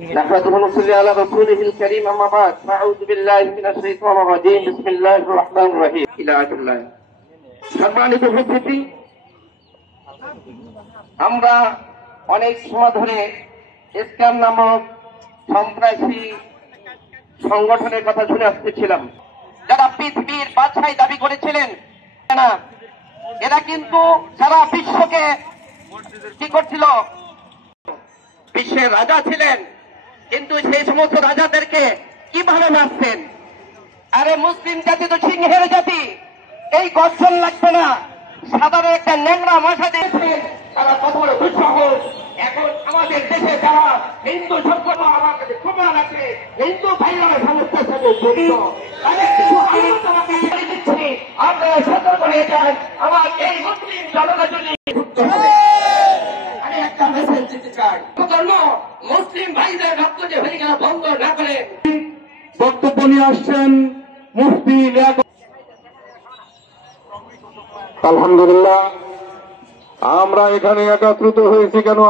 نحمده ونصلي على رسوله الكريم أما بعد فأعوذ بالله من الشيطان الرجيم بسم الله الرحمن الرحيم إلى آخر الآية সম্মানিত উপস্থিতি আমরা অনেক সময় ধরে ইসলাম নামক সন্ত্রাসী সংগঠনের কথা শুনে আসতেছিলাম যারা পৃথিবীর বাদশাহী দাবি করেছিলেন না এরা কিন্তু সারা বিশ্বকে কি করছিল বিশ্বের রাজা ছিলেন কিন্তু সেই সমস্ত রাজাদেরকে কিভাবে মারছেন আরে মুসলিম জাতি তো সিংহের জাতি এই গর্জন লাগবে না সাধারণ একটা ন্যাংরা ভাষা দিয়েছে তারা কত বড় দুঃসাহস এখন আমাদের দেশে যারা হিন্দু সম্পর্ক আমার কাছে প্রমাণ আছে হিন্দু ভাইরা সমস্যার সাথে জড়িত তাদের কিছু আমি তোমাকে বলে দিচ্ছি আপনারা সতর্ক হয়ে যান আমার এই মুসলিম জনগণের যুক্ত হবে আমি একটা মেসেজ দিতে চাই ধর্ম মুসলিম ভাইদের রক্ত যে হয়ে গেল বন্ধ না করে বক্তব্য নিয়ে আসছেন মুফতি আলহামদুলিল্লাহ আমরা এখানে একত্রিত হয়েছি কেন